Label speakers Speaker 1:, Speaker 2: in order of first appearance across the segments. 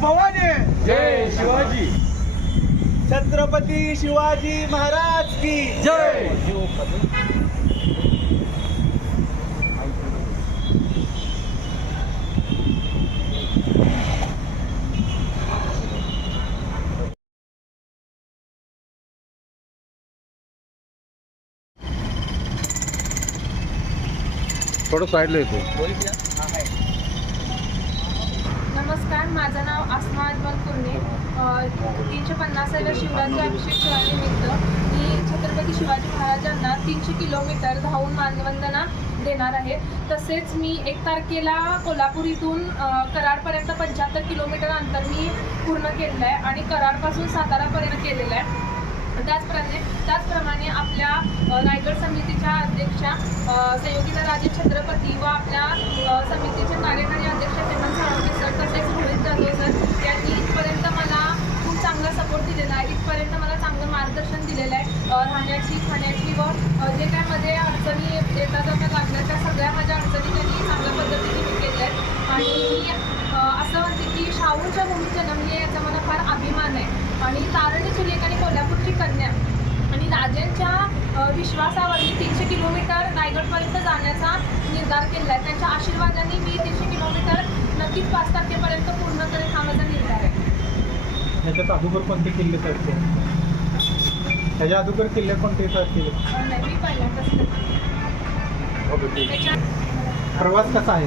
Speaker 1: भवानी!
Speaker 2: जय शिवाजी।
Speaker 1: छत्रपती शिवाजी महाराज की
Speaker 2: जय! थोडं साईडला येतो.
Speaker 3: नमस्कार माझं नाव आसमा अजमल कुर्णे तीनशे पन्नासाव्या शिवराज्य अभिषेक सोहळ्यानिमित्त मी छत्रपती शिवाजी महाराजांना तीनशे किलोमीटर धावून मानवंदना देणार आहे. तसेच मी एक तारखेला कोल्हापूर इथून कराडपर्यंत पंच्याहत्तर किलोमीटर अंतर मी पूर्ण केलेलं आहे आणि कराडपासून सातारापर्यंत केलेलं आहे. त्याचप्रमाणे त्याचप्रमाणे आपल्या रायगड समितीच्या अध्यक्षा संयोगिता राजे छत्रपती व आपल्या समितीचे कार्यकारी तसेच रोहित जाधव सर यांनी इथपर्यंत मला खूप चांगला सपोर्ट दिलेला आहे. इथपर्यंत मला चांगलं मार्गदर्शन दिलेलं आहे. राहण्याची खाण्याची व जे काय मध्ये अडचणी येतात जाता लागल्या त्या सगळ्या माझ्या अडचणी त्यांनी चांगल्या पद्धतीने मी केल्या आहेत. आणि मी असं म्हणते की शाहूच्या भूमीत जन्मली म्हणजे याचा मला फार अभिमान आहे. आणि तारणी सुलेख आणि कोल्हापूरची कन्या. आणि राजांच्या अ, विश्वासावर मी तीनशे किलोमीटर रायगडपर्यंत जाण्याचा निर्धार केला आहे. त्यांच्या आशीर्वादाने मी तीनशे किलोमीटर नक्कीच पाच तारखेपर्यंत पूर्ण करेल हा माझा निर्धार आहे.
Speaker 1: ह्याच्यात अगोदर कोणते किल्ले केले? ह्याच्या अगोदर किल्ले कोणते
Speaker 3: अ, नाही मी पहिल्यांदाच करते. त्याच्या
Speaker 1: प्रवास कसा आहे?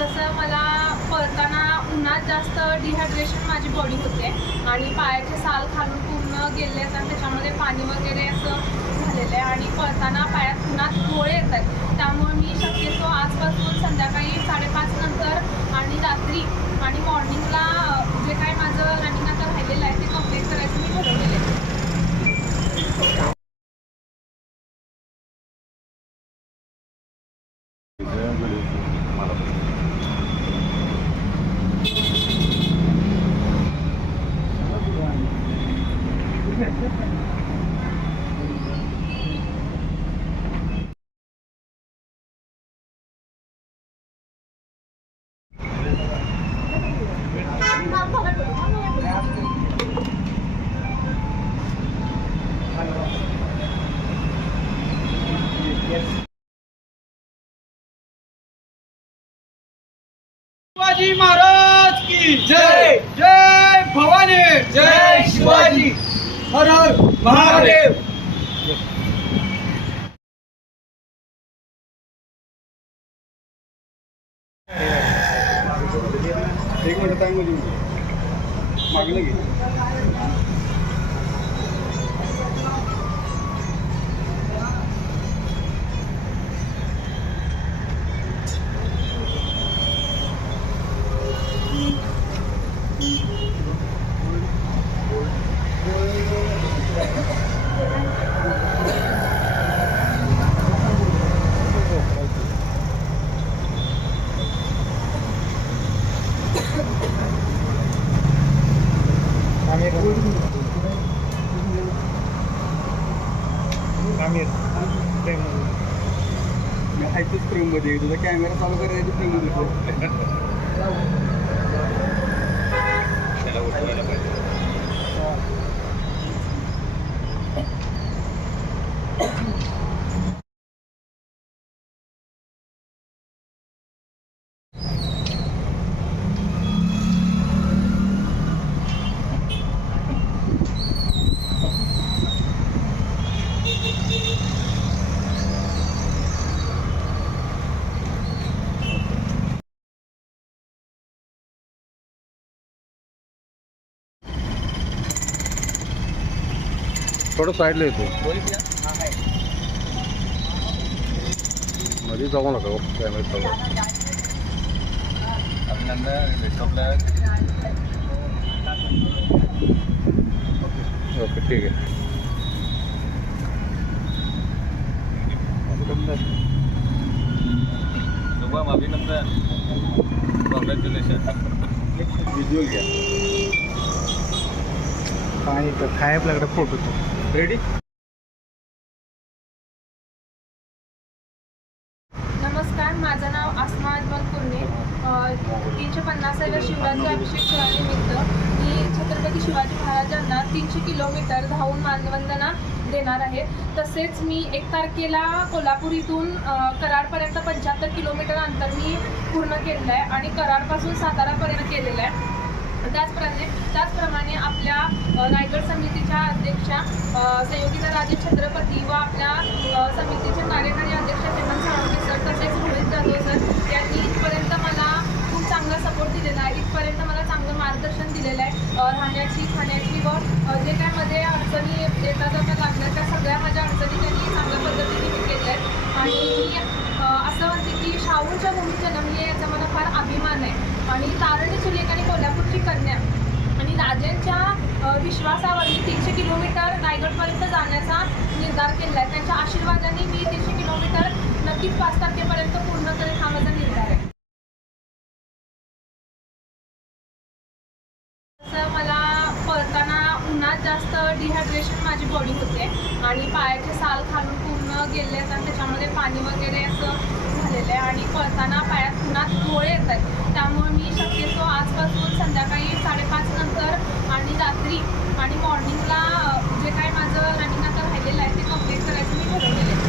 Speaker 3: तसं मला पळताना उन्हात जास्त डिहायड्रेशन माझी बॉडी होते. आणि पायाचे साल खालून पूर्ण गेले आणि त्याच्यामध्ये पाणी वगैरे असं झालेलं आहे आणि पळताना पायात पुन्हा गोळे येत आहेत. त्यामुळे मी शक्यतो आजपासून संध्याकाळी साडेपाच नंतर आणि रात्री आणि मॉर्निंगला जे काय माझं रनिंग आता राहिलेलं आहे ते कंप्लीट करायचं मी ठरवलेलं आहे
Speaker 1: शिवाजी महाराज की जय. जय. भवानी.
Speaker 2: जय शिवाजी.
Speaker 1: हर हर महादेव.
Speaker 2: एक मिनिट टाइममध्ये मागणं मी आहेतच फ्रेममध्ये तुझा कॅमेरा चालू करायची फ्रेममध्ये
Speaker 4: थोडं साईडला येतो. मध्ये जाऊ नका कॅमेरा चालू ओके ठीक आहे.
Speaker 2: शुभम अभिनंदन कॉंग्रॅच्युलेशन व्हिज्युअल घ्या
Speaker 1: काय तर काय आपल्याकडे फोटो तो.
Speaker 2: रेडी
Speaker 3: नमस्कार माझं नाव आसमा अजमल कुर्णे तीनशे पन्नासाव्या शिवरात्री अभिषेक सोहळ्यानिमित्त मी छत्रपती शिवाजी महाराजांना तीनशे किलोमीटर धावून मानवंदना देणार आहे. तसेच मी एक तारखेला कोल्हापूर इथून कराडपर्यंत पंच्याहत्तर किलोमीटर अंतर मी पूर्ण केलेलं आहे आणि कराडपासून सातारापर्यंत केलेलं आहे. त्याचप्रमाणे त्याचप्रमाणे रायगड समितीच्या अध्यक्षा संयोगिता राजे छत्रपती व आपल्या समितीचे कार्यकारी अध्यक्ष हेमंत साळुंके सर तसेच रोहित जाधव सर यांनी इथपर्यंत मला खूप चांगला सपोर्ट दिलेला आहे. इथपर्यंत मला चांगलं मार्गदर्शन दिलेलं आहे. राहण्याची खाण्याची व जे काय मध्ये अडचणी येतात जाता लागल्या त्या सगळ्या माझ्या अडचणी त्यांनी चांगल्या पद्धतीने मी केल्या आहेत. आणि मी असं म्हणते की शाहूच्या भूमीत जन्मली आहे याचा मला फार अभिमान आहे. आणि तारणी सुलेख आणि कोल्हापूरची कन्या आणि विश्वासावर मी तीनशे किलोमीटर रायगडपर्यंत जाण्याचा निर्धार केला आहे त्यांच्या आशीर्वादाने मी तीनशे किलोमीटर नक्कीच पाच तारखेपर्यंत पूर्ण करेन हा माझा निर्धार आहे. मला पळताना उन्हात जास्त डिहायड्रेशन माझी बॉडी होते आणि पायाचे साल खालून पूर्ण गेले आहेत आणि त्याच्यामध्ये पाणी वगैरे असं झालेलं आहे. आणि पळताना पायात उन्हात गोळे येत आहेत. त्यामुळे मी शक्यतो आजपासून संध्याकाळी साडेपाच नंतर आणि रात्री आणि मॉर्निंगला जे काय माझं रनिंग आता राहिलेलं आहे ते कंप्लीट करायचं मी ठरवलेलं आहे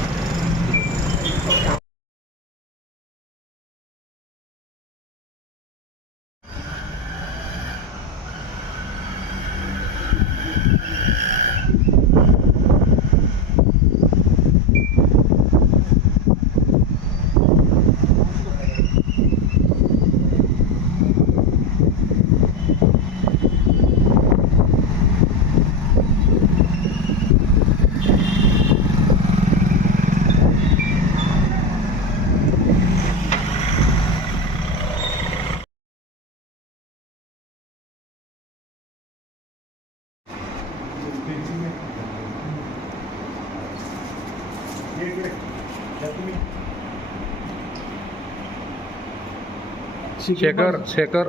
Speaker 4: शेखर शेखर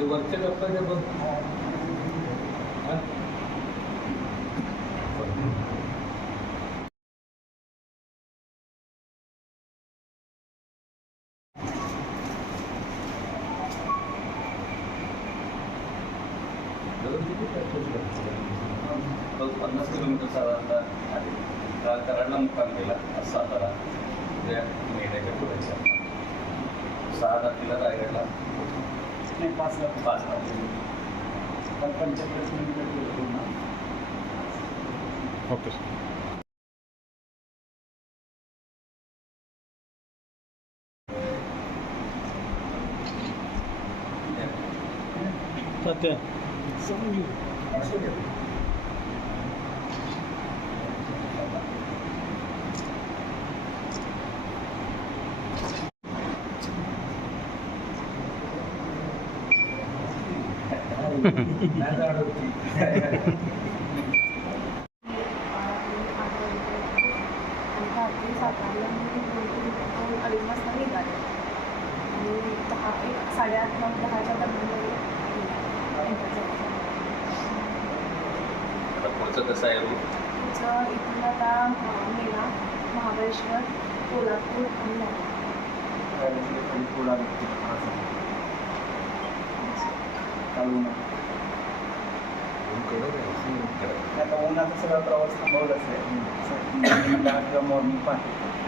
Speaker 2: वरच्या गप्पा पन्नास किलोमीटर साधारणतः आहे कराडला मुक्काम केला सातारा त्या मेढ्याच्या पुढे सहा तारखेला रायगडला
Speaker 1: नाही पाच लाख
Speaker 2: पाच लाख
Speaker 1: पंच्याहत्तर किलोमीटर
Speaker 4: ओके सर.
Speaker 1: सत्य.
Speaker 3: साडेआठ नऊ दहाच्या
Speaker 2: आता पुढचं कसं आहे
Speaker 3: तुमचं इथून आता मेळा महाबळेश्वर कोल्हापूर आणि नांदेड.
Speaker 1: आता उन्हाचा सगळा प्रवास थांबवलाच आहे मॉर्निंग पहाटे